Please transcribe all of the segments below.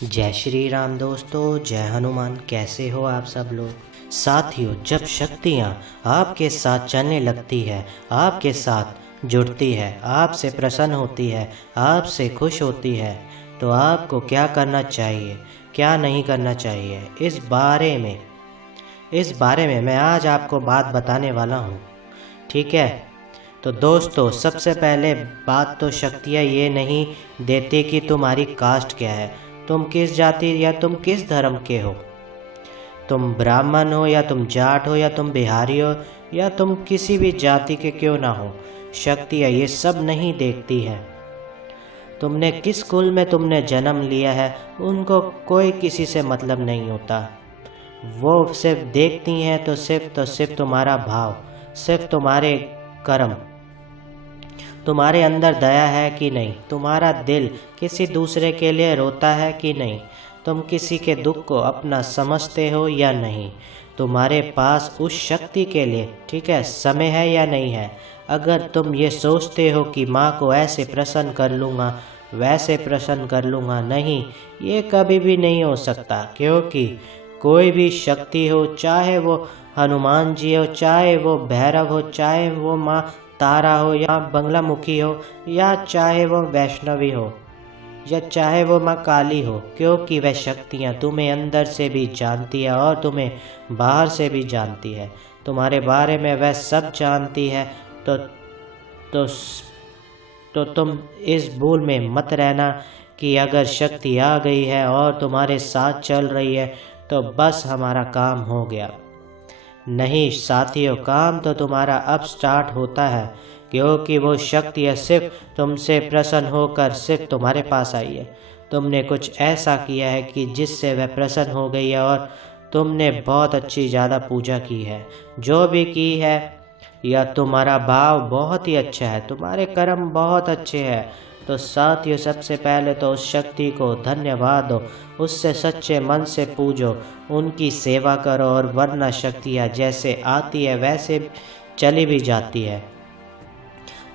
जय श्री राम दोस्तों, जय हनुमान। कैसे हो आप सब लोग। साथियों, जब शक्तियाँ आपके साथ चलने लगती है, आपके साथ जुड़ती है, आपसे प्रसन्न होती है, आपसे खुश होती है, तो आपको क्या करना चाहिए, क्या नहीं करना चाहिए, इस बारे में मैं आज आपको बात बताने वाला हूँ। ठीक है। तो दोस्तों, सबसे पहले बात तो शक्तियाँ ये नहीं देती कि तुम्हारी कास्ट क्या है, तुम किस जाति या तुम किस धर्म के हो, तुम ब्राह्मण हो या तुम जाट हो या तुम बिहारी हो या तुम किसी भी जाति के क्यों ना हो। शक्तियाँ ये सब नहीं देखती हैं। तुमने किस कुल में तुमने जन्म लिया है, उनको कोई किसी से मतलब नहीं होता। वो सिर्फ देखती हैं तो सिर्फ तुम्हारा भाव, सिर्फ तुम्हारे कर्म, तुम्हारे अंदर दया है कि नहीं, तुम्हारा दिल किसी दूसरे के लिए रोता है कि नहीं, तुम किसी के दुख को अपना समझते हो या नहीं, तुम्हारे पास उस शक्ति के लिए ठीक है समय है या नहीं है। अगर तुम ये सोचते हो कि माँ को ऐसे प्रसन्न कर लूँगा, वैसे प्रसन्न कर लूँगा, नहीं, ये कभी भी नहीं हो सकता। क्योंकि कोई भी शक्ति हो, चाहे वो हनुमान जी हो, चाहे वो भैरव हो, चाहे वो माँ तारा हो या बंगलामुखी हो, या चाहे वो वैष्णवी हो, या चाहे वो माँ काली हो, क्योंकि वह शक्तियाँ तुम्हें अंदर से भी जानती है और तुम्हें बाहर से भी जानती है। तुम्हारे बारे में वह सब जानती है। तो तो तो तुम इस भूल में मत रहना कि अगर शक्ति आ गई है और तुम्हारे साथ चल रही है तो बस हमारा काम हो गया। नहीं साथियों, काम तो तुम्हारा अब स्टार्ट होता है, क्योंकि वो शक्ति सिर्फ तुमसे प्रसन्न होकर सिर्फ तुम्हारे पास आई है। तुमने कुछ ऐसा किया है कि जिससे वह प्रसन्न हो गई है और तुमने बहुत अच्छी ज़्यादा पूजा की है, जो भी की है, या तुम्हारा भाव बहुत ही अच्छा है, तुम्हारे कर्म बहुत अच्छे हैं। तो साथियों, सबसे पहले तो उस शक्ति को धन्यवाद दो, उससे सच्चे मन से पूजो, उनकी सेवा करो, और वरना शक्तियाँ जैसे आती है वैसे चली भी जाती है।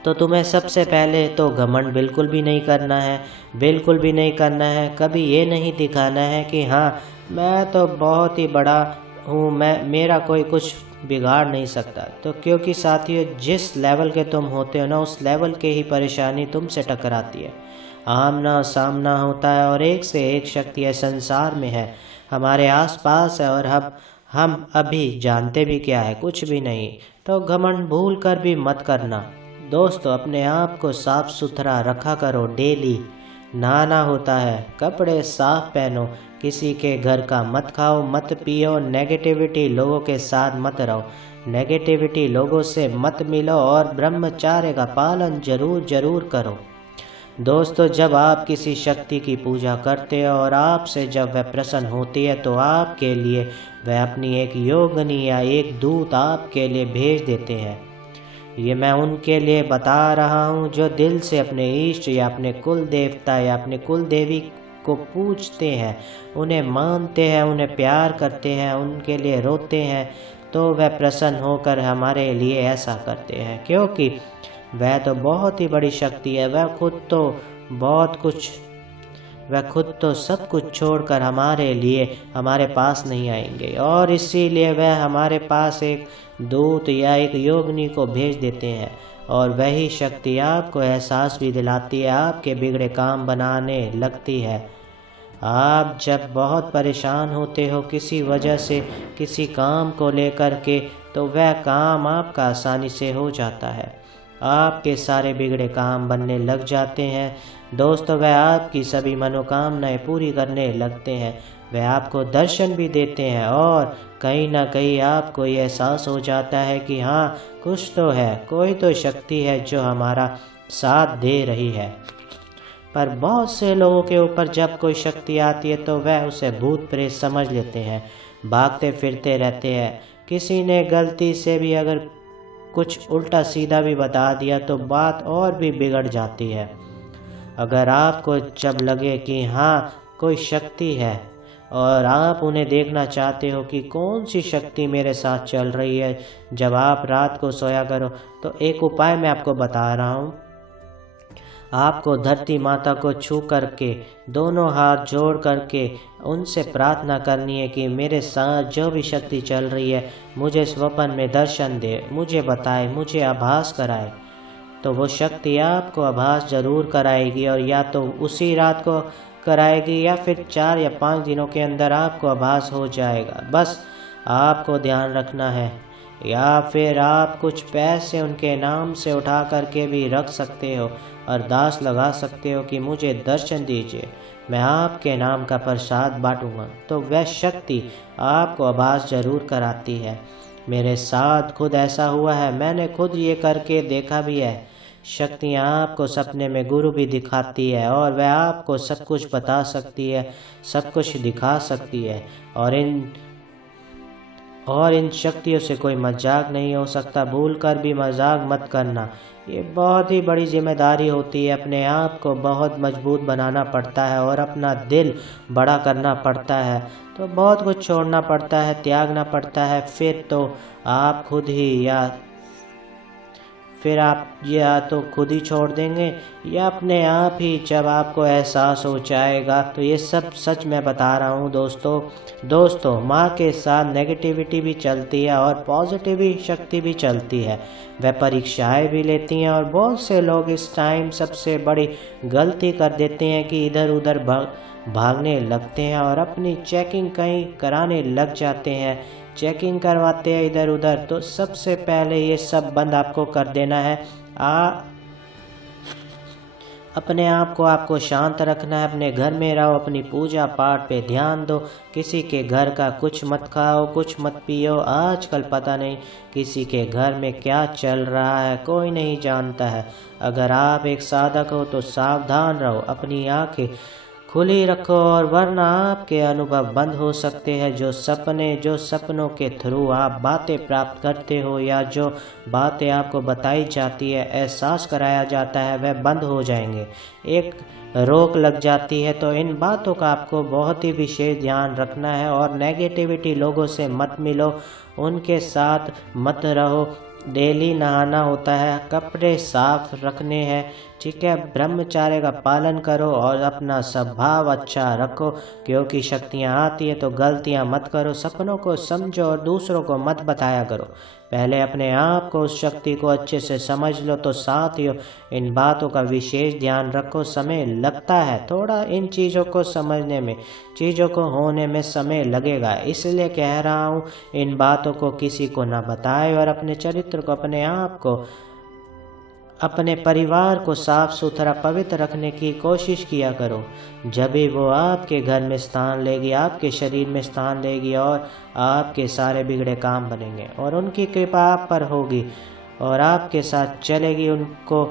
तो तुम्हें सबसे पहले तो घमंड बिल्कुल भी नहीं करना है, बिल्कुल भी नहीं करना है। कभी ये नहीं दिखाना है कि हाँ मैं तो बहुत ही बड़ा हूँ, मेरा कोई कुछ बिगाड़ नहीं सकता। तो क्योंकि साथियों, जिस लेवल के तुम होते हो ना, उस लेवल के ही परेशानी तुमसे टकराती है, आमना सामना होता है, और एक से एक शक्तियाँ संसार में है, हमारे आसपास है, और हम अभी जानते भी क्या है, कुछ भी नहीं। तो घमंड भूल कर भी मत करना। दोस्तों, अपने आप को साफ सुथरा रखा करो, डेली नहाना होता है, कपड़े साफ पहनो, किसी के घर का मत खाओ, मत पियो, नेगेटिविटी लोगों के साथ मत रहो, नेगेटिविटी लोगों से मत मिलो, और ब्रह्मचर्य का पालन जरूर करो। दोस्तों, जब आप किसी शक्ति की पूजा करते हो और आपसे जब वह प्रसन्न होती है, तो आपके लिए वह अपनी एक योगिनी या एक दूत आपके लिए भेज देते हैं। ये मैं उनके लिए बता रहा हूँ जो दिल से अपने इष्ट या अपने कुल देवता या अपने कुल देवी को पूजते हैं, उन्हें मानते हैं, उन्हें प्यार करते हैं, उनके लिए रोते हैं, तो वह प्रसन्न होकर हमारे लिए ऐसा करते हैं। क्योंकि वह तो बहुत ही बड़ी शक्ति है, वह खुद तो सब कुछ छोड़कर हमारे लिए हमारे पास नहीं आएंगे, और इसीलिए वह हमारे पास एक दूत या एक योगिनी को भेज देते हैं, और वही शक्ति आपको एहसास भी दिलाती है, आपके बिगड़े काम बनाने लगती है। आप जब बहुत परेशान होते हो किसी वजह से, किसी काम को लेकर के, तो वह काम आपका आसानी से हो जाता है, आपके सारे बिगड़े काम बनने लग जाते हैं। दोस्तों, वह आपकी सभी मनोकामनाएं पूरी करने लगते हैं, वह आपको दर्शन भी देते हैं, और कहीं ना कहीं आपको ये एहसास हो जाता है कि हाँ, कुछ तो है, कोई तो शक्ति है जो हमारा साथ दे रही है। पर बहुत से लोगों के ऊपर जब कोई शक्ति आती है तो वह उसे भूत प्रेत समझ लेते हैं, भागते फिरते रहते हैं। किसी ने गलती से भी अगर कुछ उल्टा सीधा भी बता दिया तो बात और भी बिगड़ जाती है। अगर आपको जब लगे कि हाँ कोई शक्ति है और आप उन्हें देखना चाहते हो कि कौन सी शक्ति मेरे साथ चल रही है, जब आप रात को सोया करो, तो एक उपाय मैं आपको बता रहा हूँ। आपको धरती माता को छू करके दोनों हाथ जोड़ करके उनसे प्रार्थना करनी है कि मेरे साथ जो भी शक्ति चल रही है मुझे स्वप्न में दर्शन दे, मुझे बताए, मुझे आभास कराए। तो वो शक्ति आपको आभास ज़रूर कराएगी, और या तो उसी रात को कराएगी या फिर 4 या 5 दिनों के अंदर आपको आभास हो जाएगा। बस आपको ध्यान रखना है, या फिर आप कुछ पैसे उनके नाम से उठा करके भी रख सकते हो, अरदास लगा सकते हो कि मुझे दर्शन दीजिए, मैं आपके नाम का प्रसाद बांटूंगा। तो वह शक्ति आपको आभास ज़रूर कराती है। मेरे साथ खुद ऐसा हुआ है, मैंने खुद ये करके देखा भी है। शक्तियाँ आपको सपने में गुरु भी दिखाती है, और वह आपको सब कुछ बता सकती है, सब कुछ दिखा सकती है। और इन शक्तियों से कोई मजाक नहीं हो सकता, भूल कर भी मजाक मत करना। ये बहुत ही बड़ी जिम्मेदारी होती है, अपने आप को बहुत मजबूत बनाना पड़ता है और अपना दिल बड़ा करना पड़ता है। तो बहुत कुछ छोड़ना पड़ता है, त्यागना पड़ता है। फिर तो आप खुद ही या तो खुद ही छोड़ देंगे, या अपने आप ही जब आपको एहसास हो जाएगा। तो ये सब सच मैं बता रहा हूँ दोस्तों माँ के साथ नेगेटिविटी भी चलती है और पॉजिटिव शक्ति भी चलती है। वह परीक्षाएं भी लेती हैं, और बहुत से लोग इस टाइम सबसे बड़ी गलती कर देते हैं कि इधर उधर भागने लगते हैं और अपनी चेकिंग कहीं कराने लग जाते हैं, चेकिंग करवाते हैं इधर उधर। तो सबसे पहले ये सब बंद आपको कर देना है। अपने आप को आपको शांत रखना है, अपने घर में रहो, अपनी पूजा पाठ पे ध्यान दो, किसी के घर का कुछ मत खाओ, कुछ मत पियो। आजकल पता नहीं किसी के घर में क्या चल रहा है, कोई नहीं जानता है। अगर आप एक साधक हो तो सावधान रहो, अपनी आंखें खुली रखो, और वरना आपके अनुभव बंद हो सकते हैं। जो सपनों के थ्रू आप बातें प्राप्त करते हो, या जो बातें आपको बताई जाती है, एहसास कराया जाता है, वह बंद हो जाएंगे, एक रोक लग जाती है। तो इन बातों का आपको बहुत ही विशेष ध्यान रखना है, और नेगेटिविटी लोगों से मत मिलो, उनके साथ मत रहो। डेली नहाना होता है, कपड़े साफ रखने हैं, ठीक है, ब्रह्मचर्य का पालन करो और अपना स्वभाव अच्छा रखो, क्योंकि शक्तियाँ आती है तो गलतियाँ मत करो। सपनों को समझो और दूसरों को मत बताया करो, पहले अपने आप को उस शक्ति को अच्छे से समझ लो। तो साथियों इन बातों का विशेष ध्यान रखो। समय लगता है थोड़ा, इन चीज़ों को समझने में, चीज़ों को होने में समय लगेगा, इसलिए कह रहा हूँ इन बातों को किसी को ना बताए, और अपने चरित्र को, अपने आप को, अपने परिवार को साफ सुथरा पवित्र रखने की कोशिश किया करो। जब भी वो आपके घर में स्थान लेगी, आपके शरीर में स्थान लेगी, और आपके सारे बिगड़े काम बनेंगे, और उनकी कृपा आप पर होगी और आपके साथ चलेगी। उनको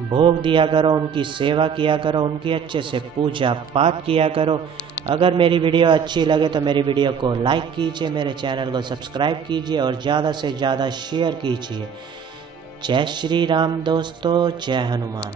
भोग दिया करो, उनकी सेवा किया करो, उनकी अच्छे से पूजा पाठ किया करो। अगर मेरी वीडियो अच्छी लगे तो मेरी वीडियो को लाइक कीजिए, मेरे चैनल को सब्सक्राइब कीजिए और ज़्यादा से ज़्यादा शेयर कीजिए। जय श्री राम दोस्तों, जय हनुमान।